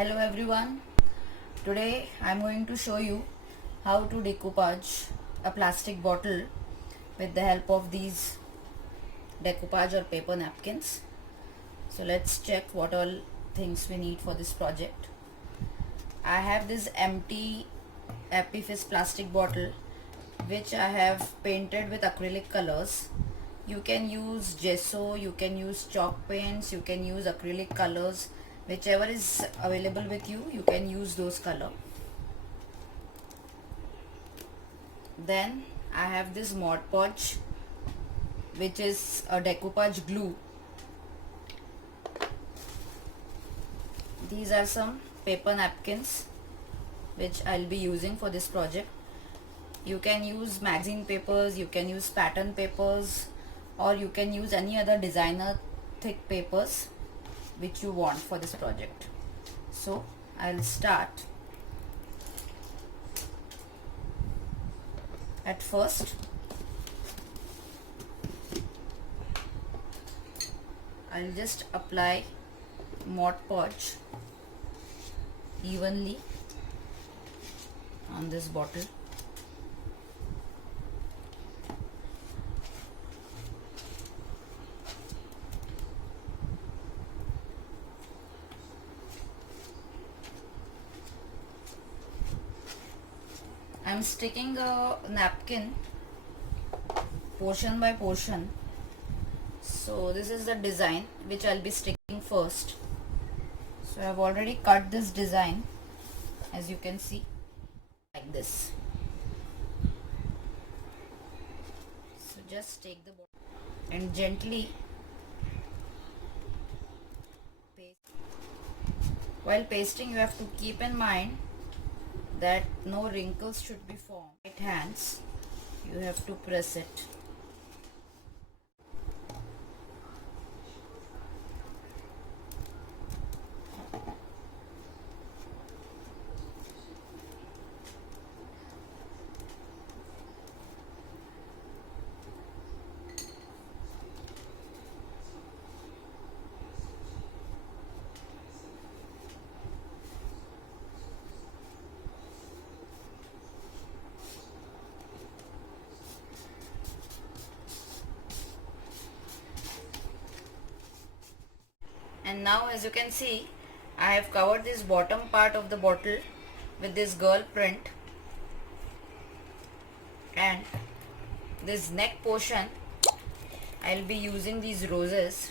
Hello everyone. Today I am going to show you how to decoupage a plastic bottle with the help of these decoupage or paper napkins. So let's check what all things we need for this project. I have this empty Epifizz plastic bottle which I have painted with acrylic colors. You can use gesso, you can use chalk paints, you can use acrylic colors, whichever is available with you, you can use those color. Then I have this Mod Podge which is a decoupage glue. These are some paper napkins which I'll be using for this project. You can use magazine papers, you can use pattern papers, or you can use any other designer thick papers which you want for this project. So I'll start. At first I'll just apply Mod Podge evenly on this bottle. I'm sticking a napkin portion by portion. So this is the design which I'll be sticking first. So I've already cut this design, as you can see, like this. So just take the bottle and gently paste. While pasting, you have to keep in mind that no wrinkles should be formed. With hands, you have to press it. And now, as you can see, I have covered this bottom part of the bottle with this girl print, and this neck portion I'll be using these roses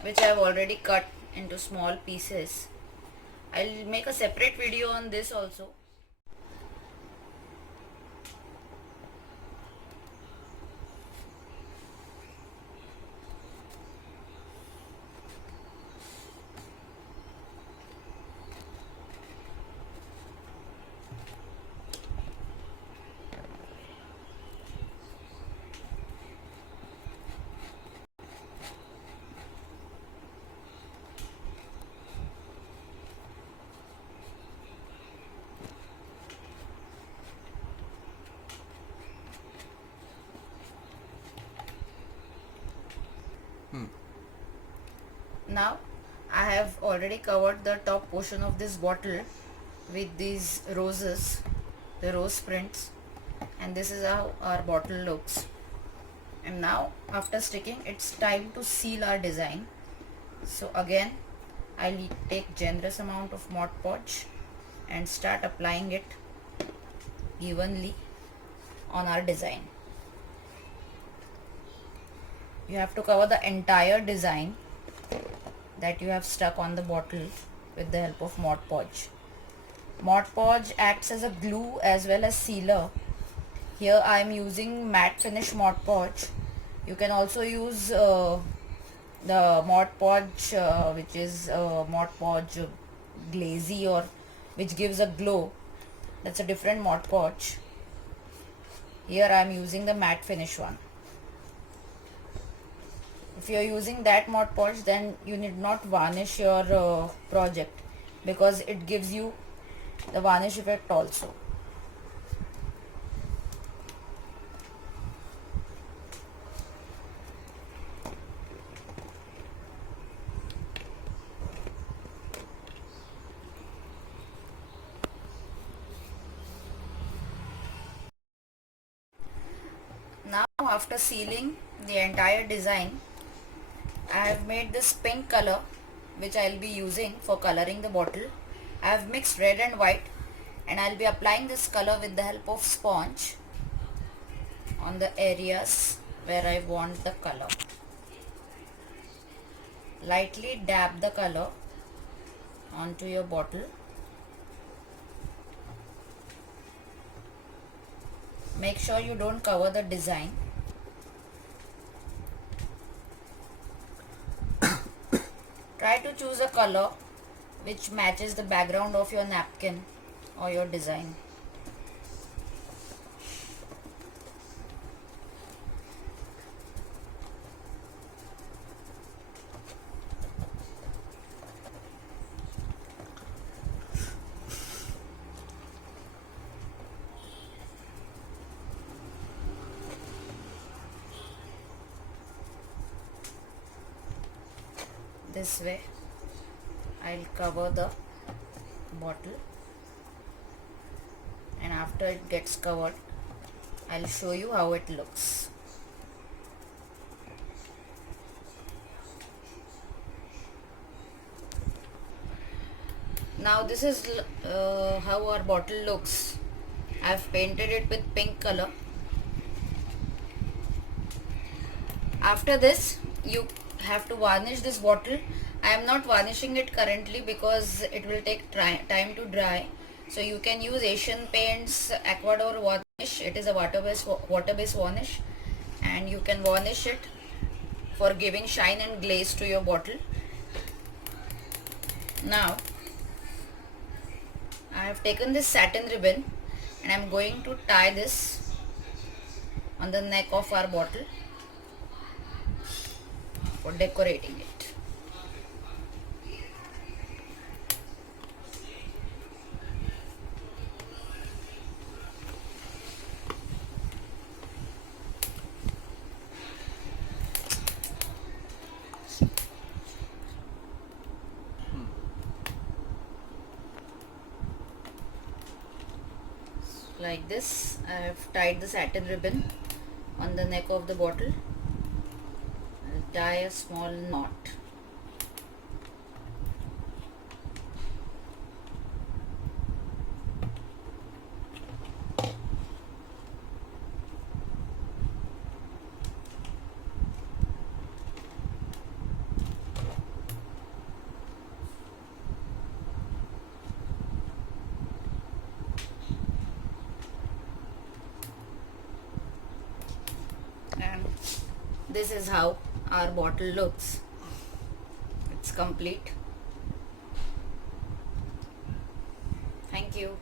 which I have already cut into small pieces. I'll make a separate video on this also. Now I have already covered the top portion of this bottle with these roses, the rose prints, and this is how our bottle looks. And now after sticking, it's time to seal our design. So again, I'll take generous amount of Mod Podge and start applying it evenly on our design. You have to cover the entire design that you have stuck on the bottle with the help of Mod Podge. Mod Podge acts as a glue as well as sealer. Here I am using matte finish Mod Podge. You can also use the Mod Podge which is Mod Podge glazy, or which gives a glow. That's a different Mod Podge. Here I am using the matte finish one. If you are using that Mod Podge, then you need not varnish your project, because it gives you the varnish effect also. after sealing the entire design, I have made this pink color which I will be using for coloring the bottle. I have mixed red and white, and I will be applying this color with the help of sponge on the areas where I want the color. Lightly dab the color onto your bottle. Make sure you don't cover the design. Try to choose a color which matches the background of your napkin or your design. This way I'll cover the bottle, and after it gets covered I'll show you how it looks. Now this is how our bottle looks. I've painted it with pink color. After this you have to varnish this bottle. I am not varnishing it currently because it will take time to dry. So you can use Asian Paints Aquador varnish. It is a water-based varnish, and you can varnish it for giving shine and glaze to your bottle. Now I have taken this satin ribbon and I am going to tie this on the neck of our bottle for decorating it. Like this, I have tied the satin ribbon on the neck of the bottle. I'll tie a small knot. And this is how our bottle looks. It's complete. Thank you.